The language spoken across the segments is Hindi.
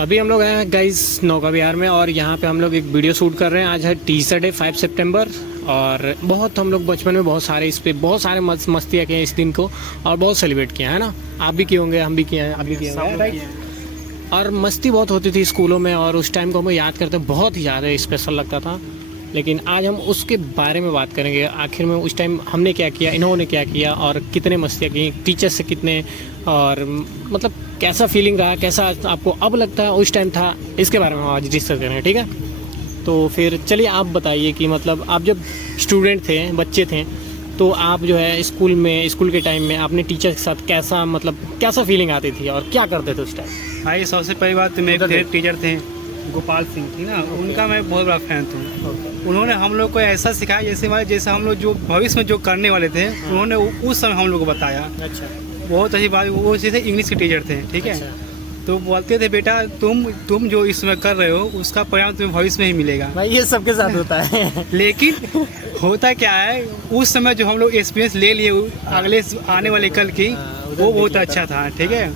अभी हम लोग हैं गाइस नौका विहार में और यहाँ पे हम लोग एक वीडियो शूट कर रहे हैं। आज है टीचर डे 5 सितंबर और बहुत हम लोग बचपन में बहुत सारे इस पे बहुत सारे मस्तियाँ किए हैं इस दिन को और बहुत सेलिब्रेट किया है ना। आप भी किए होंगे, हम भी किए हैं, आप भी किए होंगे। और मस्ती बहुत होती थी स्कूलों में और उस टाइम को हम याद करते बहुत ही ज़्यादा स्पेशल लगता था। लेकिन आज हम उसके बारे में बात करेंगे, आखिर में उस टाइम हमने क्या किया, इन्होंने क्या किया और कितने मस्तियाँ की, टीचर्स से कितने, और मतलब कैसा फीलिंग रहा, कैसा आपको अब लगता है उस टाइम था, इसके बारे में हम आज डिस्कस करेंगे। ठीक है, तो फिर चलिए आप बताइए कि मतलब आप जब स्टूडेंट थे, बच्चे थे, तो आप जो है स्कूल के टाइम में अपने टीचर के साथ कैसा मतलब कैसा फीलिंग आती थी और क्या करते थे उस टाइम? भाई सबसे पहली बात तो मेरे टीचर थे गोपाल सिंह थी ना, उनका मैं बहुत बड़ा फैन था। उन्होंने हम लोग को ऐसा सिखाया जैसे हम लोग जो भविष्य में जो करने वाले थे, उन्होंने उस समय हम लोग को बताया। अच्छा, बहुत अच्छी बात। वो जैसे इंग्लिश के टीचर थे, ठीक है। अच्छा। तो बोलते थे बेटा तुम जो इस समय कर रहे हो उसका परिणाम तुम्हें भविष्य में ही मिलेगा। भाई ये सबके साथ होता है। लेकिन होता क्या है, उस समय जो हम लोग एक्सपीरियंस ले लिए अगले आने वाले कल की, वो बहुत अच्छा था। ठीक है,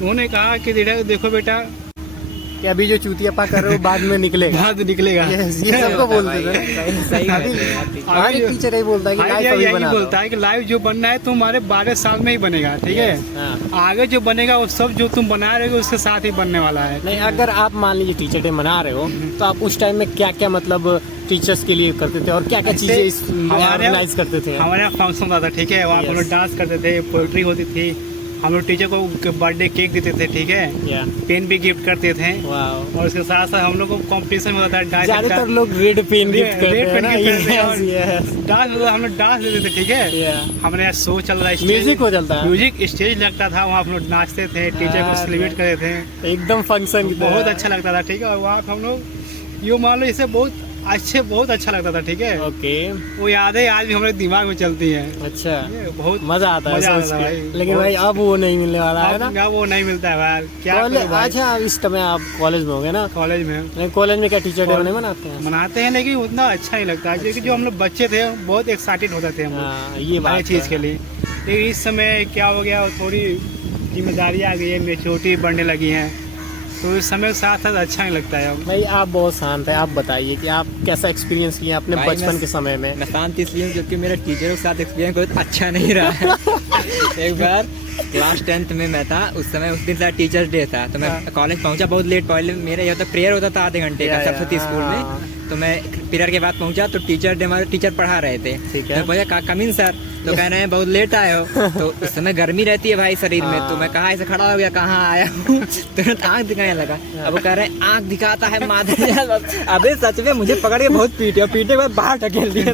उन्होंने कहा कि देखो बेटा कि अभी जो चूतियापा कर रहे हो बाद में निकलेगा। बाद निकलेगा। ये सबको बोलते थे। सही हर एक टीचर यही बोलता है कि लाइफ अभी बना बोलता है कि लाइफ जो बनना है तुम्हारे 12 साल में ही बनेगा। ठीक है, आगे जो बनेगा वो सब जो तुम बना रहे हो उसके साथ ही बनने वाला है। नहीं, अगर आप मान लीजिए टीचर डे मना रहे हो तो आप उस टाइम में क्या क्या मतलब टीचर्स के लिए करते थे और क्या क्या चीजें ऑर्गेनाइज करते थे? हमारे यहाँ फंक्शन होता था, ठीक है, वहाँ हम लोग डांस करते थे, पोएट्री होती थी, हम लोग टीचर को बर्थडे केक देते थे, ठीक है, पेन भी गिफ्ट करते थे। और उसके साथ साथ हम लोग को कंपटीशन होता था। ज्यादातर लोग रेड पेन गिफ्ट करते हैं। डांस हम लोग डांस देते थे, ठीक है। हमारे यहाँ शो चल रहा है, म्यूजिक हो चलता है, म्यूजिक स्टेज लगता था, वहाँ हम लोग नाचते थे, टीचर को सेलिब्रेट करते थे, एकदम फंक्शन बहुत अच्छा लगता था। ठीक है, और वहाँ हम लोग यो मान लो इसे बहुत अच्छा लगता था। ठीक है, ओके, वो यादें आज भी हमारे दिमाग में चलती है। अच्छा, बहुत मजा आता है। लेकिन भाई अब वो नहीं मिलने वाला है ना, वो नहीं मिलता है भाई। क्या अच्छा, इस समय आप कॉलेज में होंगे ना? कॉलेज में। कॉलेज में क्या टीचर डे नहीं मनाते हैं? मनाते हैं, लेकिन उतना अच्छा नहीं लगता है, क्योंकि जो हम लोग बच्चे थे बहुत एक्साइटेड होते थे हम ये बात चीज के लिए। लेकिन इस समय क्या हो गया, थोड़ी जिम्मेदारी आ गई है, मेच्योरिटी बढ़ने लगी है, तो इस समय साथ साथ अच्छा नहीं लगता है। भाई आप बहुत शांत है, आप बताइए कि आप कैसा एक्सपीरियंस किया अपने बचपन के समय में? मैं शांत इसलिए हूँ क्योंकि मेरे टीचरों के साथ एक्सपीरियंस बहुत अच्छा नहीं रहा है। एक बार क्लास 10th में मैं था, उस समय उस दिन था टीचर्स डे था, तो मैं कॉलेज पहुंचा बहुत लेट। पहले मेरा ये होता प्रेयर होता था आधे घंटे का सरस्वती स्कूल में, तो मैं पीरियड के बाद पहुंचा तो हमारे टीचर पढ़ा रहे थे। ठीक है, मैं पूछा कमिन सर, तो कह रहे हैं बहुत लेट आए हो। तो उस समय गर्मी रहती है भाई शरीर में, तो मैं कहा ऐसे खड़ा हो गया, कहाँ आया हूँ, तुरंत आँख दिखाने लगा। अब वो कह रहे हैं आँख दिखाता है माधुर्य। अबे सच में मुझे पकड़ के बहुत पीटे और पीटे के बाद बाहर ढकेल दिया।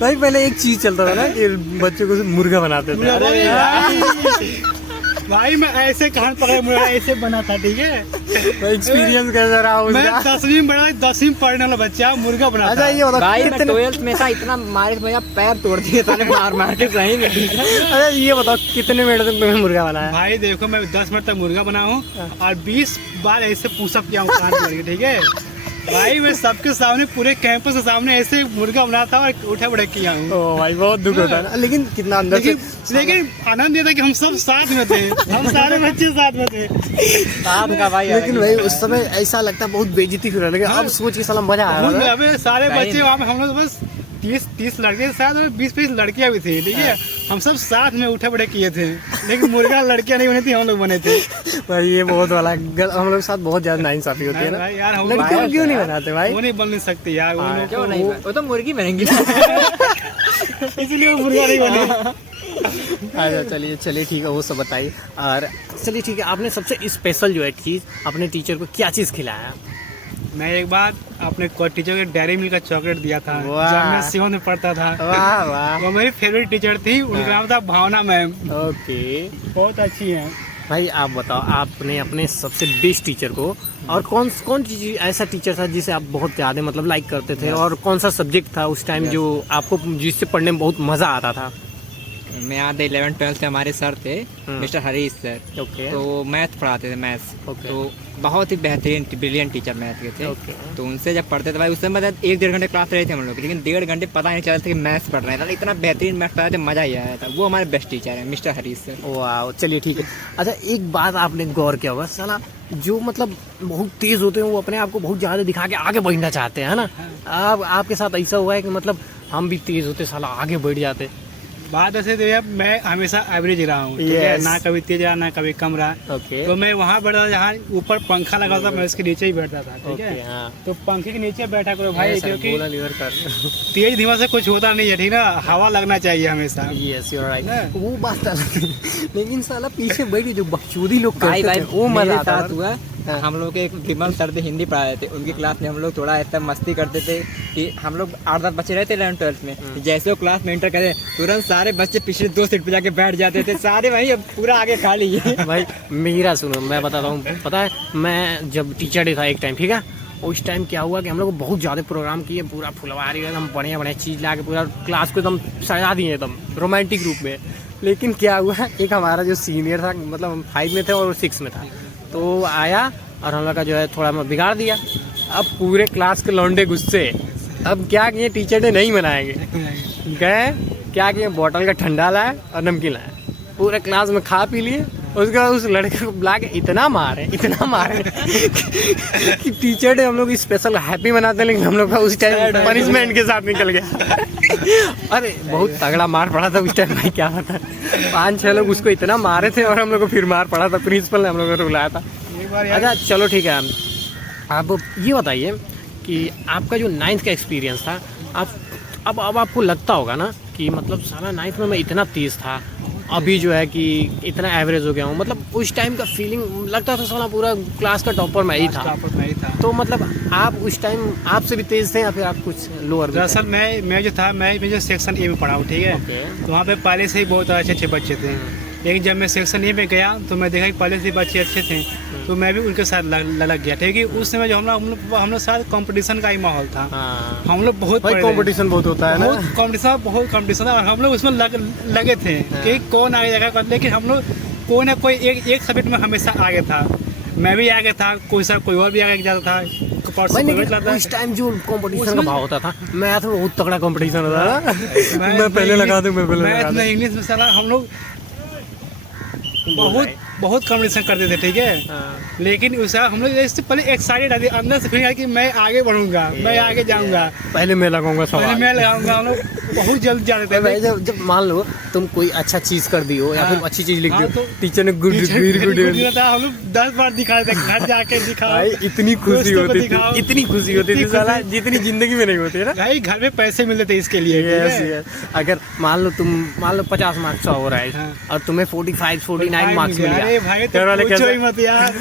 भाई पहले एक चीज चलता था ना कि बच्चों को मुर्गा बनाते थे। भाई मैं ऐसे कान पकड़े मुर्गा ऐसे बना था। ठीक है, एक्सपीरियंस कैसा रहा उसका? मैं 10वीं पढ़ने वाला बच्चा मुर्गा बना। अच्छा, ये बता भाई मैं 12th में था, इतना मारे मेरा पैर तोड़ दिए था मार के सही में। अच्छा ये बताओ कितने मिनट तक तुम्हें मुर्गा बनाया? भाई देखो मैं 10 मिनट तक मुर्गा बना हूँ और 20 बार ऐसे पुशअप किया हूँ कान पकड़ के। ठीक है भाई, मैं सबके सामने पूरे कैंपस के सामने ऐसे मुर्गा बना था और उठा बड़ा किया हूँ। ओ भाई बहुत दुख होता है ना, लेकिन कितना अंदर लेकिन आनंद ये था कि हम सब साथ में थे, हम सारे बच्चे साथ में थे साथ का भाई। लेकिन भाई उस समय ऐसा लगता है बहुत बेइज्जती हो रहा है, लेकिन अब सोच के साला मजा आ रहा है। अबे सारे बच्चे वहाँ पे हम लोग बस 30 लड़के के साथ 20-20 लड़कियां भी थी। ठीक है, हम सब साथ में उठे बड़े किए थे, लेकिन मुर्गा लड़कियां नहीं बनी थी, हम लोग बने थे। भाई ये बहुत वाला हम लोग साथ बहुत ज्यादा नाइंसाफी होती है ना यार। हम लड़कियों क्यों नहीं बनाते भाई? वो नहीं बन नहीं सकती यार, क्यों नहीं? वो तो मुर्गी बनेंगी इसलिए वो मुर्गा नहीं बने। अच्छा चलिए ठीक है, वो सब बताइए। और चलिए ठीक है, आपने सबसे स्पेशल जो है चीज़ अपने टीचर को क्या चीज़ खिलाया? मैं एक बार अपने टीचर को डेयरी मिल्क का चॉकलेट दिया था जब मैं 7th में पढ़ता था। वाह वाह, वो मेरी फेवरेट टीचर थी, उनका नाम था भावना मैम। ओके, बहुत अच्छी है। भाई आप बताओ, आपने अपने सबसे बेस्ट टीचर को और कौन चीज ऐसा टीचर था जिसे आप बहुत ज़्यादा मतलब लाइक करते थे, और कौन सा सब्जेक्ट था उस टाइम जो आपको जिससे पढ़ने में बहुत मज़ा आता था? मैं याद है 11th-12th से हमारे सर थे मिस्टर हरीश सर। ओके, तो मैथ पढ़ाते थे, मैथ्स। ओके, तो बहुत ही बेहतरीन ब्रिलियंट टीचर मैथ के थे। ओके, तो उनसे जब पढ़ते थे भाई, उस समय 1-1.5 घंटे क्लास रहे थे हम लोग, लेकिन 1.5 घंटे पता नहीं चला था कि मैथ्स पढ़ रहे थे। इतना बेहतरीन मैथ पढ़ाते थे, मजा ही आया था। वो हमारे बेस्ट टीचर है मिस्टर हरीश सर। वाह, चलिए ठीक है। अच्छा एक बात आपने गौर किया होगा, साला जो मतलब बहुत तेज होते हैं वो अपने आप को बहुत ज़्यादा दिखा के आगे बढ़ना चाहते हैं, है ना? आपके साथ ऐसा हुआ है कि मतलब हम भी तेज होते साला आगे बढ़ जाते? बात ऐसे तो यार मैं हमेशा एवरेज रहा हूँ, ठीक है, Yes. ना कभी तेज रहा ना कभी कम रहा। ओके तो मैं वहाँ बैठा था जहाँ ऊपर पंखा लगा था, मैं उसके नीचे ही बैठता था, ठीक ओके है। हाँ तो पंखे के नीचे बैठा करो भाई, क्योंकि बोला लीवर कर तेज धीमा से कुछ होता नहीं है, ठीक ना, हवा लगना चाहिए हमेशा। Yes you are right. ना? वो बात अलग है। लेकिन साला पीछे बैठी जो बकचोदी लोग भाई करते भाई थे, वो मजा मेरे आता साथ था। हुआ। हम लोग एक विमल सर थे, हिंदी पढ़ाए थे, उनकी क्लास में हम लोग थोड़ा ऐसा मस्ती करते थे कि हम लोग 8-10 बच्चे रहते 11th-12th में, जैसे वो क्लास में एंटर करे तुरंत सारे बच्चे पिछले 2 सीट पे जाके बैठ जाते थे, सारे वहीं अब पूरा आगे खाली है। भाई मेरा सुनो, मैं बताता हूँ, पता है मैं जब टीचर डे था एक टाइम, ठीक है, उस टाइम क्या हुआ कि हम लोग बहुत ज़्यादा प्रोग्राम किए, पूरा फुलवारी एकदम बढ़िया बढ़िया चीज़ ला के पूरा क्लास को एकदम सजा दिए एकदम रोमांटिक रूप में। लेकिन क्या हुआ, एक हमारा जो सीनियर था, मतलब हम 5 में थे और 6 में था, तो वो आया और हम लोग का जो है थोड़ा बिगाड़ दिया। अब पूरे क्लास के लौंडे गुस्से, अब क्या किए, टीचर डे नहीं मनाएंगे, गए क्या किए, बोतल का ठंडा लाए और नमकीन लाए, पूरे क्लास में खा पी लिए। उसके बाद उस लड़के को बुला के इतना मारे कि टीचर डे हम लोग स्पेशल हैप्पी मनाते हैं, लेकिन हम लोग का उस टाइम पनिशमेंट के साथ निकल गया। अरे बहुत तगड़ा मार पड़ा था उस टाइम भाई, क्या पता 5-6 लोग उसको इतना मारे थे और हम लोग को फिर मार पड़ा था, प्रिंसिपल ने हम लोग को रुलाया था। एक बार यार, अच्छा चलो ठीक है, आप ये बताइए कि आपका जो 9th का एक्सपीरियंस था, आप अब आपको लगता होगा ना कि मतलब साला 9th में मैं इतना तेज था, अभी जो है कि इतना एवरेज हो गया हूँ, मतलब उस टाइम का फीलिंग लगता था साला पूरा क्लास का टॉपर मैं ही था। टॉपर मैं ही था। तो मतलब आप उस टाइम आपसे भी तेज थे या फिर आप कुछ लोअर? दरअसल मैं जो था, मैं जो सेक्शन ए में पढ़ा हूँ, ठीक है, ओके। तो वहाँ पे पहले से ही बहुत अच्छे बच्चे थे। लेकिन जब मैं सेक्शन ए में गया तो मैं देखा कि पहले से बच्चे अच्छे थे, तो मैं भी उनके साथ लग गया, ठीक है। उस समय जो हम लोग साथ कंपटीशन का ही माहौल था। हाँ हम लोग बहुत भाई कंपटीशन बहुत होता है ना। बहुत कंपटीशन था और हम लोग उसमें लगे थे कि कौन आगे जाएगा। लेकिन हम लोग कोई ना कोई एक सब्जेक्ट में हमेशा आगे था। मैं भी आगे था, कोई और भी आगे जाता था। भाई लेकिन उस टाइम जो कंपटीशन का भाव होता था, मैथ में बहुत तगड़ा कंपटीशन होता था। मैं पहले लगा दूं, मैं पहले लगा दूं। इंग्लिश में साला हम लोग बहुत कंपटीशन करते थे, ठीक है। हाँ। लेकिन उस हम लोग इससे पहले एक्साइटेड आते अंदर से, फिर कि मैं आगे बढ़ूंगा, मैं आगे जाऊंगा, पहले मैं लगाऊंगा पहले सवाल। मैं लगाऊंगा। हम लोग बहुत जल्द जाते थे भाई जब मान लो तुम कोई अच्छा चीज कर दी हो या फिर अच्छी चीज लिख दी हो, टीचर ने गुड वेरी गुड, हम लोग 10 बार दिखा रहे थे, घर जाके दिखाओ। भाई इतनी खुशी दोस्तों को होती दिखाओ। थी, इतनी खुशी होती थी साला, जितनी जिंदगी में नहीं होती है ना। भाई घर में पैसे मिलते थे इसके लिए, ठीक यस है? यस। अगर मान लो 50 मार्क्स का हो रहा है हाँ। और तुम्हें 45-49 मार्क्स मिल अरे गया, भाई घर वाले पूछो कैसे ही मत यार।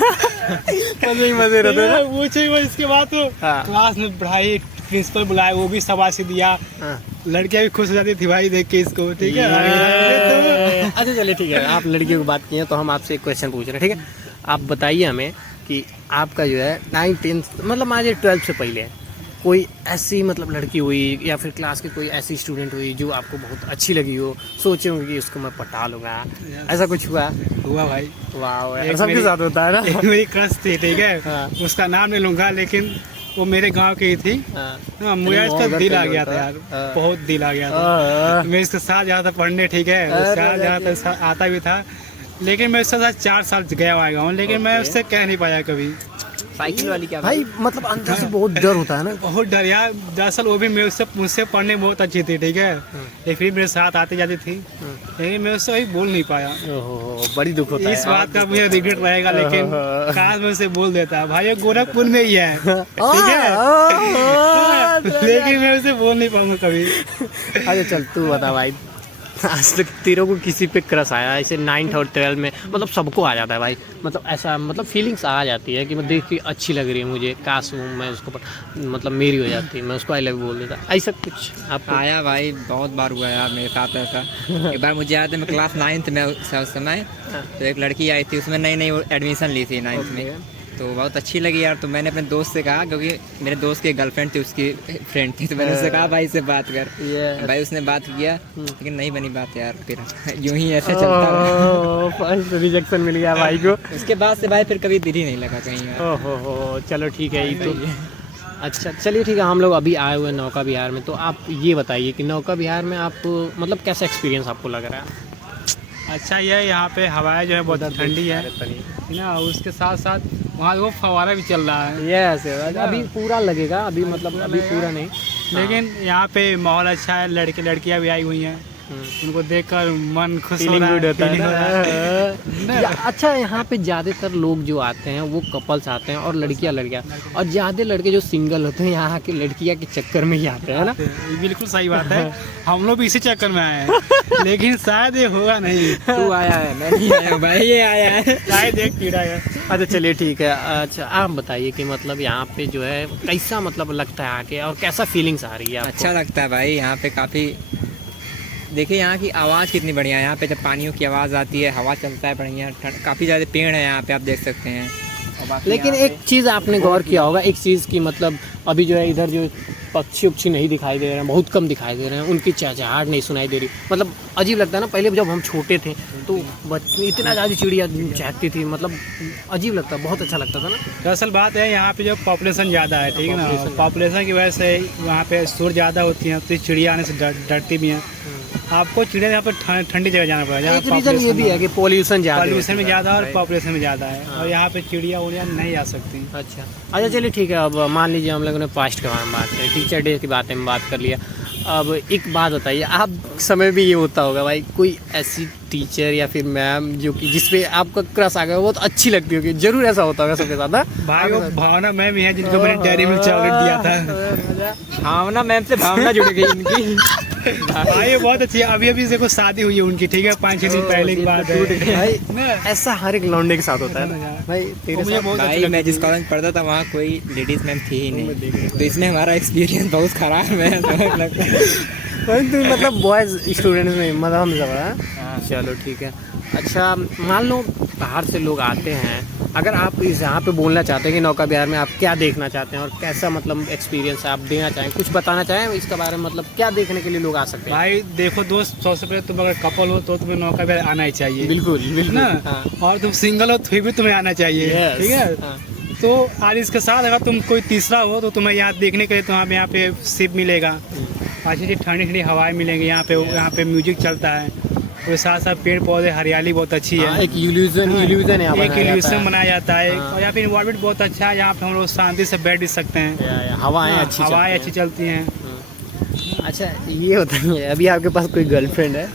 मजे ही मजे रहते हैं ना। पूछो ही मत। इसके बाद तो हाँ। क्लास में पढ़ाई, प्रिंसिपल बुलाया, वो भी शाबाशी दिया। हाँ। लड़कियां भी खुश हो जाती थी भाई देख के इसको, ठीक है। अच्छा चलिए ठीक है, आप लड़कियों की बात की है तो हम आपसे एक क्वेश्चन पूछ रहे हैं, ठीक है। आप बताइए हमें कि आपका जो है 9th-10th मतलब मान लीजिए 12th से पहले कोई ऐसी मतलब लड़की हुई या फिर क्लास की कोई ऐसी स्टूडेंट हुई जो आपको बहुत अच्छी लगी हो, सोचे होंगे कि उसको मैं पटा लूंगा, ऐसा कुछ हुआ? हुआ भाई। वाह एक सबके मेरी- साथ होता है ना। एक मेरी क्रश थी, ठीक है। हाँ। उसका नाम नहीं लूंगा, लेकिन वो मेरे गांव की ही थी। हाँ। हाँ, मुझे इसका बहुत दिल आ दिल गया होता था है। यार, हाँ। बहुत दिल आ गया था। हाँ। मैं इसके साथ जाता था पढ़ने, ठीक है, अरे साथ जाता था, आता भी था। लेकिन मैं उसके साथ 4 साल गया हुआ हूँ, लेकिन मैं उससे कह नहीं पाया कभी। साइकिल वाली क्या भाई मतलब अंदर से बहुत डर होता है ना। बहुत डर यार। दरअसल वो भी मुझसे पढ़ने में बहुत अच्छी थी, ठीक है। लेकिन फिर मेरे साथ आती जाती थी, लेकिन मैं उससे वही बोल नहीं पाया। ओहो बड़ी दुख होता है। इस बात का मुझे रिग्रेट रहेगा, लेकिन काश मैं उसे बोल देता। भाई ये गोरखपुर में ही है, ठीक है। लेकिन मैं उसे बोल नहीं पाऊंगा कभी। अरे चल तू बता भाई, आज तक तेरे को किसी पे क्रश आया ऐसे 9th और 12th में? मतलब सबको आ जाता है भाई, मतलब ऐसा मतलब फीलिंग्स आ जाती है कि मैं देख के अच्छी लग रही है मुझे, काश हूँ मैं उसको मतलब मेरी हो जाती, मैं उसको आई लव बोल देता, ऐसा कुछ आपको? आया भाई, बहुत बार हुआ यार मेरे साथ ऐसा। एक बार मुझे याद है, मैं क्लास 9th में उस समय, तो एक लड़की आई थी, उसमें नई एडमिशन ली थी 9th में, तो बहुत अच्छी लगी यार। तो मैंने अपने दोस्त से कहा, क्योंकि मेरे दोस्त की गर्लफ्रेंड थी, उसकी फ्रेंड थी, तो मैंने उससे कहा भाई से बात कर। भाई उसने बात किया, लेकिन नहीं बनी बात यार, फिर यूं ही ऐसे चलता रहा। फर्स्ट रिजेक्शन मिल गया भाई को। उसके बाद से भाई फिर कभी दिल ही नहीं लगा कहीं यार। ओहो चलो ठीक है, ये तो अच्छा चलिए ठीक है। हम लोग अभी आए हुए नौका विहार में, तो आप ये बताइए कि नौका विहार में आप मतलब कैसा एक्सपीरियंस आपको लग रहा है? अच्छा, ये यहाँ पे हवाएं जो है बहुत ठंडी है ना, उसके साथ साथ वहाँ वो फवारा भी चल रहा है। यस, अभी पूरा लगेगा, अभी मतलब अभी पूरा नहीं। लेकिन यहाँ पे माहौल अच्छा है, लड़के लड़कियाँ भी आई हुई हैं, उनको देखकर मन खुश हो फीलिंग रहा गुड है, होता है feeling हो रहा है। अच्छा, यहाँ पे ज़्यादातर लोग जो आते हैं वो कपल्स आते हैं और लड़कियाँ, और ज़्यादा लड़के जो सिंगल होते हैं यहाँ के लड़कियाँ के चक्कर में ही आते हैं ना। ये बिल्कुल सही बात है, हम लोग भी इसी चक्कर में आए हैं, लेकिन शायद ये होगा नहीं। तू आया है, मैं नहीं आया हूँ भाई, ये आया है। शायद एक कीड़ा है। अच्छा चलिए ठीक है। अच्छा आप बताइए कि मतलब यहाँ पे जो है कैसा मतलब लगता है आके, और कैसा फीलिंग्स आ रही है आपको? अच्छा लगता है भाई, यहाँ पे काफ़ी, देखिए यहाँ की आवाज़ कितनी बढ़िया है। यहाँ पे जब पानियों की आवाज़ आती है, हवा चलता है बढ़िया, काफ़ी ज़्यादा पेड़ है यहाँ पे, आप देख सकते हैं। और बाकी लेकिन यहाँ एक चीज़ आपने गौर किया होगा, एक चीज़ की मतलब अभी जो है इधर जो पक्षी उक्षी नहीं दिखाई दे रहे हैं, बहुत कम दिखाई दे रहे हैं, उनकी चहचहाहट नहीं सुनाई दे रही। मतलब अजीब लगता है ना, पहले जब हम छोटे थे तो इतना ज़्यादा चिड़िया चहकती थी, मतलब अजीब लगता, बहुत अच्छा लगता था ना। दरअसल बात है यहाँ पे जो पॉपुलेशन ज़्यादा है, ठीक है ना, पॉपुलेशन की वजह से वहाँ पे शोर ज़्यादा होती है, तो चिड़िया आने से डरती भी हैं। आपको चिड़िया यहाँ पर ठंडी जगह जाना पड़ेगा, एक रीज़न ये भी है कि पॉल्यूशन ज़्यादा, पॉल्यूशन भी ज़्यादा और पॉपुलेशन भी ज़्यादा है, और यहाँ पे चिड़िया उड़िया नहीं आ सकती। अच्छा चलिए ठीक है। अब मान लीजिए हम लोगों ने पास्ट के बारे में बात करी, टीचर डे के बारे में बात कर लिया। अब एक बात बताइए, आप समय भी ये होता होगा भाई, कोई ऐसी टीचर या फिर मैम जो कि जिसपे आपका क्रश आ गया, बहुत अच्छी लगती होगी, जरूर ऐसा होता होगा सबके साथ ना? भाई वो भावना मैम ही है जिनको मैंने डेयरी मिल्क चॉकलेट दिया था। भावना मैम से भावना जुड़ गई इनकी। भाई ये बहुत अच्छी है, अभी अभी देखो शादी हुई है उनकी, ठीक है, 5-6 दिन पहले की बात है। भाई ऐसा हर एक लौंडे के साथ होता है ना भाई। तेरे मुझे साथ बहुत भाई मैं जिस कॉलेज में पढ़ता था वहाँ कोई लेडीज़ मैम थी ही नहीं, तो इसमें हमारा एक्सपीरियंस बहुत ख़राब है। तो लगता है भाई तू मतलब बॉयज़ स्टूडेंट्स में मतलब हम सब है। चलो ठीक है। अच्छा मान लो बाहर से लोग आते हैं, अगर आप इस यहाँ पे बोलना चाहते हैं कि नौका विहार में आप क्या देखना चाहते हैं और कैसा मतलब एक्सपीरियंस आप देना चाहें, कुछ बताना चाहें इसके बारे में, मतलब क्या देखने के लिए लोग आ सकते हैं? भाई देखो दोस्त, सबसे पहले तुम अगर कपल हो तो तुम्हें नौका विहार आना ही चाहिए, बिल्कुल बिल्कुल ना। हाँ। और तुम सिंगल हो तो फिर भी तुम्हें आना चाहिए, Yes, ठीक है। हाँ। तो और इसके साथ अगर तुम कोई तीसरा हो तो तुम्हें यहाँ देखने के लिए तो यहाँ पे शिप मिलेगा, अच्छी ठंडी ठंडी हवाएं मिलेंगी, यहाँ पे म्यूजिक चलता है, और साथ साथ पेड़ पौधे, हरियाली बहुत अच्छी है। एक इल्यूजन एक इल्यूशन बनाया बनाया जाता है, हाँ। और यहाँ पे इन्वायरमेंट बहुत अच्छा है, यहाँ पे हम लोग शांति से बैठ भी सकते हैं, जाता है, हवाएं अच्छी हवाएं चलती अच्छी चलती हैं। हैं। अच्छा ये बताइए, अभी आपके पास कोई गर्लफ्रेंड है?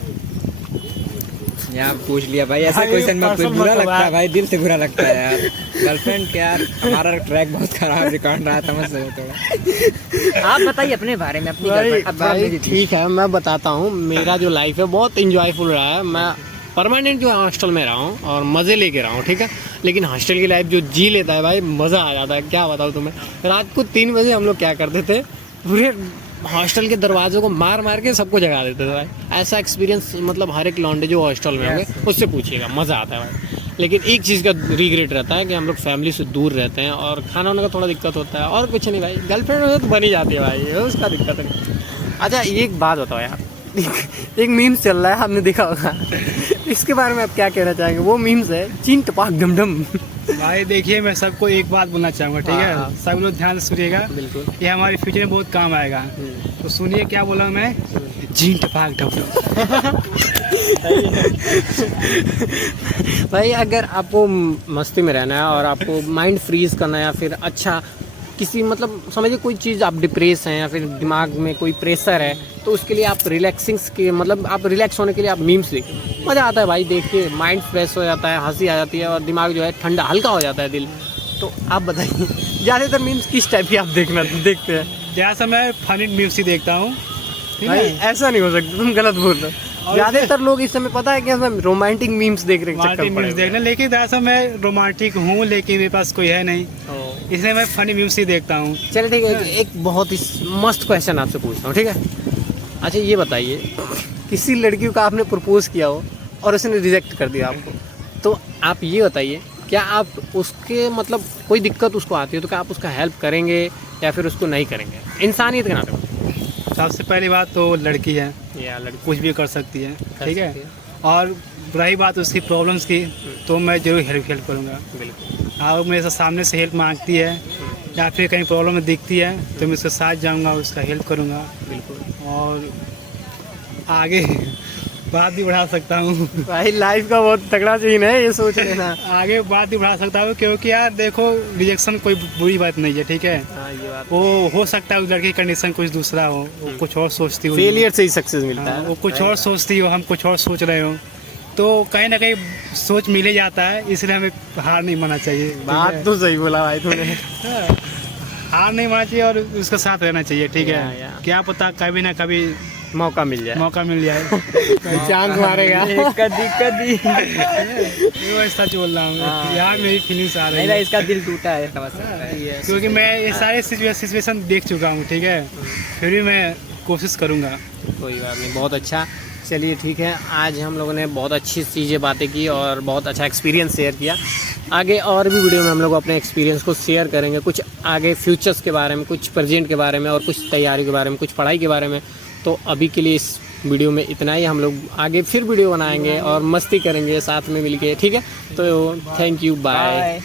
यहाँ पूछ लिया भाई, ऐसा भाई, क्वेश्चन में पर्सनल बुरा मत लगता है बात। भाई, दिल से बुरा लगता है यार। गर्लफ्रेंड क्या यार, हमारा ट्रैक बहुत खराब रिकॉर्ड रहा, समझ सकते थोड़ा। आप बताइए अपने बारे में, अपनी गर्लफ्रेंड। अब बात मेरी थी। ठीक है मैं बताता हूँ, मेरा जो लाइफ है बहुत इंजॉयफुल रहा है। मैं परमानेंट जो हॉस्टल में रहा हूँ और मज़े लेके रहा हूँ, ठीक है। लेकिन हॉस्टल की लाइफ जो जी लेता है भाई, मज़ा आ जाता है, क्या बताऊँ तुम्हें। रात को 3 बजे हम लोग क्या करते थे, पूरे हॉस्टल के दरवाज़ों को मार मार के सबको जगा देते थे भाई। ऐसा एक्सपीरियंस मतलब हर एक लौंडे जो हॉस्टल में होंगे उससे पूछिएगा, मज़ा आता है भाई। लेकिन एक चीज़ का रिग्रेट रहता है कि हम लोग फैमिली से दूर रहते हैं और खाना वाना का थोड़ा दिक्कत होता है, और कुछ नहीं भाई। गर्लफ्रेंड हो तो बनी जाती है भाई, उसका दिक्कत नहीं। अच्छा एक बात बताओ यार, एक मीम्स चल रहा है, आपने देखा होगा, इसके बारे में आप क्या कहना चाहेंगे? वो मीम्स है चीन टपाक डमडम। भाई देखिए मैं सबको एक बात बोलना चाहूँगा, ठीक है, हाँ। सब लोग ध्यान से सुनिएगा, बिल्कुल। ये हमारी फ्यूचर में बहुत काम आएगा। तो सुनिए क्या बोला मैं, जीन टपाक डमडम। भाई अगर आपको मस्ती में रहना है और आपको माइंड फ्रीज करना है, या फिर अच्छा किसी मतलब समझिए कोई चीज़ आप डिप्रेस हैं या फिर दिमाग में कोई प्रेशर है, तो उसके लिए आप रिलैक्सिंग्स के मतलब आप रिलैक्स होने के लिए आप मीम्स देखिए, मज़ा आता है भाई देख के, माइंड फ्रेश हो जाता है, हंसी आ जाती है और दिमाग जो है ठंडा हल्का हो जाता है दिल। तो आप बताइए ज़्यादातर मीम्स किस टाइप की आप देखते हैं? जैसा मैं फनी न्यूज़ ही देखता हूँ, ठीक भाई है। ऐसा नहीं हो सकता, तुम गलत बोल रहे हो। ज़्यादातर लोग इस समय पता है कि ऐसा रोमांटिक मीम्स देख रहे हैं, चक्कर न्यूज़ देखना, लेकिन दरअसल मैं रोमांटिक हूँ लेकिन मेरे पास कोई है नहीं, इसलिए मैं फनी न्यूज़ ही देखता हूँ। चलिए ठीक है, एक बहुत ही मस्त क्वेश्चन आपसे पूछता हूँ, ठीक है। अच्छा ये बताइए, किसी लड़की को आपने प्रपोज किया हो और उसने रिजेक्ट कर दिया आपको, तो आप ये बताइए क्या आप उसके मतलब कोई दिक्कत उसको आती है तो क्या आप उसका हेल्प करेंगे या फिर उसको नहीं करेंगे, इंसानियत के नाते? सबसे पहली बात तो लड़की है, या लड़की कुछ भी कर सकती है, ठीक है। सकती है। और रही बात उसकी प्रॉब्लम्स की, तो मैं जरूर हेल्प करूँगा। बिल्कुल। हाँ, मेरे से सामने से हेल्प मांगती है या फिर कहीं प्रॉब्लम में दिखती है तो मैं उसके साथ जाऊँगा, उसका हेल्प करूँगा। बिल्कुल। और आगे बात भी बढ़ा सकता हूँ। भाई लाइफ का बहुत तगड़ा सीन है, ये सोच लेना। आगे बात भी बढ़ा सकता हूँ, क्योंकि यार देखो रिजेक्शन कोई बुरी बात नहीं है, ठीक है। हाँ ये बात, वो हो सकता है उस लड़की की कंडीशन कुछ दूसरा हो, वो कुछ और सोचती हो, फेलियर से ही सक्सेस मिलता हाँ, है। वो कुछ और सोचती हो, हम कुछ और सोच रहे हो, तो कहीं ना कहीं सोच मिले जाता है, इसलिए हमें हार नहीं मानना चाहिए। ठीक बात है? तो सही बोला भाई तूने। हार नहीं मानना चाहिए और उसके साथ रहना चाहिए, ठीक है। या। क्या पता कभी ना कभी मौका मिल जाए, मौका मिल जाए। चांस मारेगा। कदी ये वैसा बोल रहा हूँ यार, मेरी फीलिंग्स आ रही नहीं है, भाई, इसका दिल टूटा है, समझ सकता है। क्योंकि मैं ये सारे सिचुएशन देख चुका हूँ, ठीक है। फिर भी मैं कोशिश करूँगा। कोई बात नहीं, बहुत अच्छा। चलिए ठीक है, आज हम लोगों ने बहुत अच्छी चीज़ें बातें की और बहुत अच्छा एक्सपीरियंस शेयर किया। आगे और भी वीडियो में हम लोग अपने एक्सपीरियंस को शेयर करेंगे, कुछ आगे फ्यूचर्स के बारे में, कुछ प्रेजेंट के बारे में और कुछ तैयारी के बारे में, कुछ पढ़ाई के बारे में। तो अभी के लिए इस वीडियो में इतना ही। हम लोग आगे फिर वीडियो बनाएंगे और मस्ती करेंगे साथ में मिलके, ठीक है। तो थैंक यू, बाय।